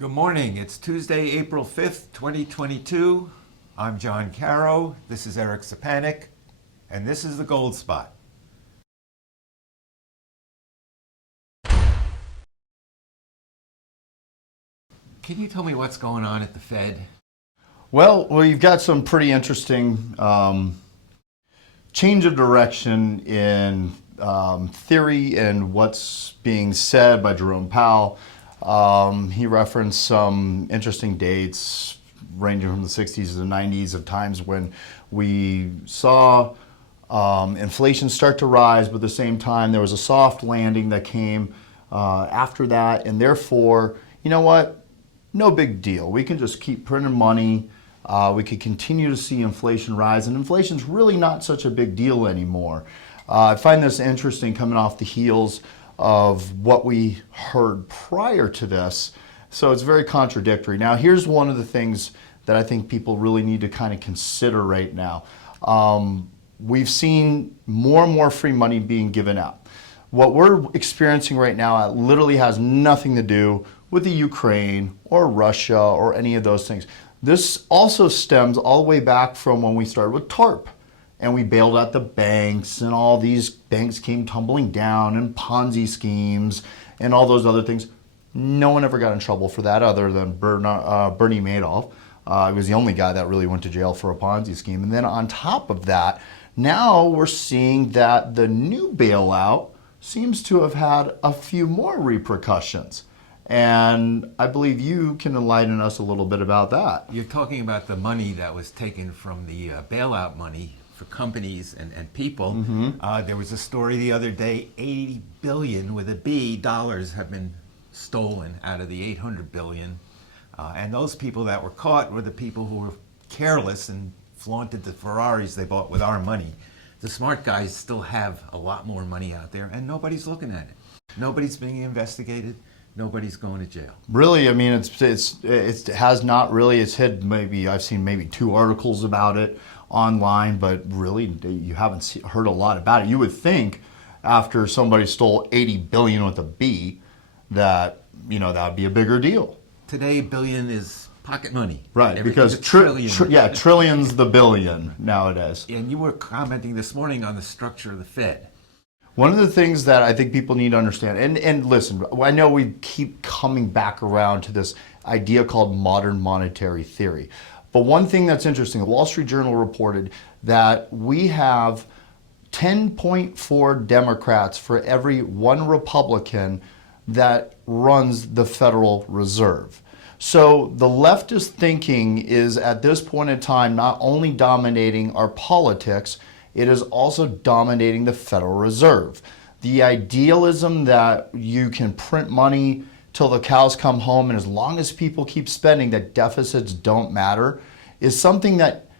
Good morning. It's Tuesday, April 5th, 2022. I'm John Caro. This is Eric Sapanik, and this is the Gold Spot. Can you tell me what's going on at the Fed? Well, you've got some pretty interesting change of direction in theory and what's being said by Jerome Powell. He referenced some interesting dates ranging from the 60s to the 90s of times when we saw inflation start to rise, but at the same time there was a soft landing that came after that, and therefore, you know what? No big deal. We can just keep printing money. We could continue to see inflation rise, and inflation's really not such a big deal anymore. I find this interesting coming off the heels of what we heard prior to this, so it's very contradictory. Now, here's one of the things that I think people really need to kind of consider right now. We've seen more and more free money being given out. What we're experiencing right now literally has nothing to do with the Ukraine or Russia or any of those things. This also stems all the way back from when we started with TARP and we bailed out the banks and all these banks came tumbling down and Ponzi schemes and all those other things. No one ever got in trouble for that other than Bernie Madoff. He was the only guy that really went to jail for a Ponzi scheme. And then on top of that, now we're seeing that the new bailout seems to have had a few more repercussions. And I believe you can enlighten us a little bit about that. You're talking about the money that was taken from the bailout money for companies and people. Mm-hmm. There was a story the other day, 80 billion with a B dollars have been stolen out of the 800 billion. And those people that were caught were the people who were careless and flaunted the Ferraris they bought with our money. The smart guys still have a lot more money out there and nobody's looking at it. Nobody's being investigated. Nobody's going to jail. Really, I mean, it has not really. It's hit maybe, I've seen maybe 2 articles about it online, but really you haven't heard a lot about it. You would think after somebody stole 80 billion with a B that, you know, that would be a bigger deal. Today, billion is pocket money. Right, because trillion's the billion nowadays. And you were commenting this morning on the structure of the Fed. One of the things that I think people need to understand, and listen, I know we keep coming back around to this idea called modern monetary theory. But one thing that's interesting, the Wall Street Journal reported that we have 10.4 Democrats for every 1 Republican that runs the Federal Reserve. So the leftist thinking is at this point in time not only dominating our politics, it is also dominating the Federal Reserve. The idealism that you can print money till the cows come home, and as long as people keep spending, that deficits don't matter, is something that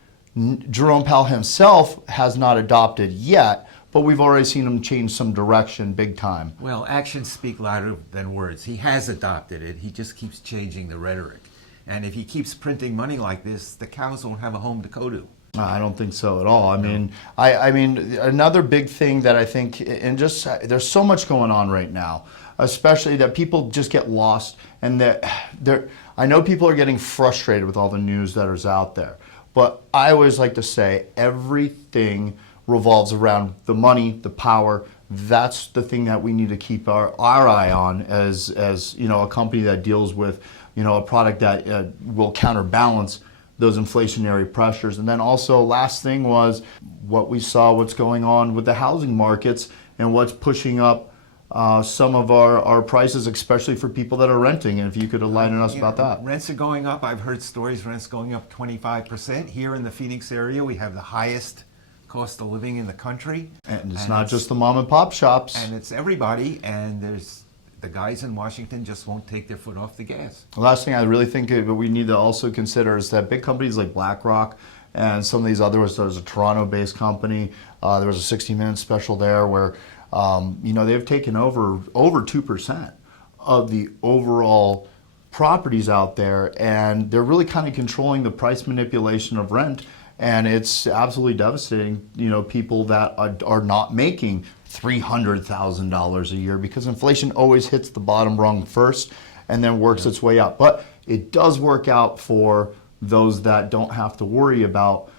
Jerome Powell himself has not adopted yet, but we've already seen him change some direction big time. Well, actions speak louder than words. He has adopted it. He just keeps changing the rhetoric. And if he keeps printing money like this, the cows won't have a home to go to. I don't think so at all. I mean, another big thing that I think, and just there's so much going on right now, especially that people just get lost, and that I know people are getting frustrated with all the news that is out there, but I always like to say everything revolves around the money, the power. That's the thing that we need to keep our eye on as you know, a company that deals with, you know, a product that will counterbalance those inflationary pressures. And then also, last thing was what we saw, what's going on with the housing markets and what's pushing up some of our prices, especially for people that are renting. And if you could enlighten us about that. Rents are going up. I've heard stories, rents going up 25%. Here in the Phoenix area, we have the highest cost of living in the country. And it's not just the mom and pop shops. And it's everybody, and the guys in Washington just won't take their foot off the gas. The last thing I really think we need to also consider is that big companies like BlackRock and some of these others, there's a Toronto-based company, there was a 60-minute special there where you know, they've taken over 2% of the overall properties out there, and they're really kind of controlling the price manipulation of rent. And it's absolutely devastating, you know, people that are not making $300,000 a year, because inflation always hits the bottom rung first. and then works its way up. But it does work out for those that don't have to worry about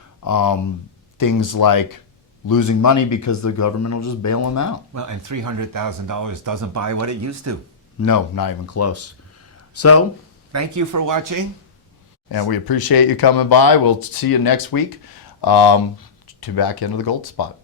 things like losing money because the government will just bail them out. Well, and $300,000 doesn't buy what it used to. No, not even close. So, Thank you for watching. and we appreciate you coming by. We'll see you next week to back into the gold spot.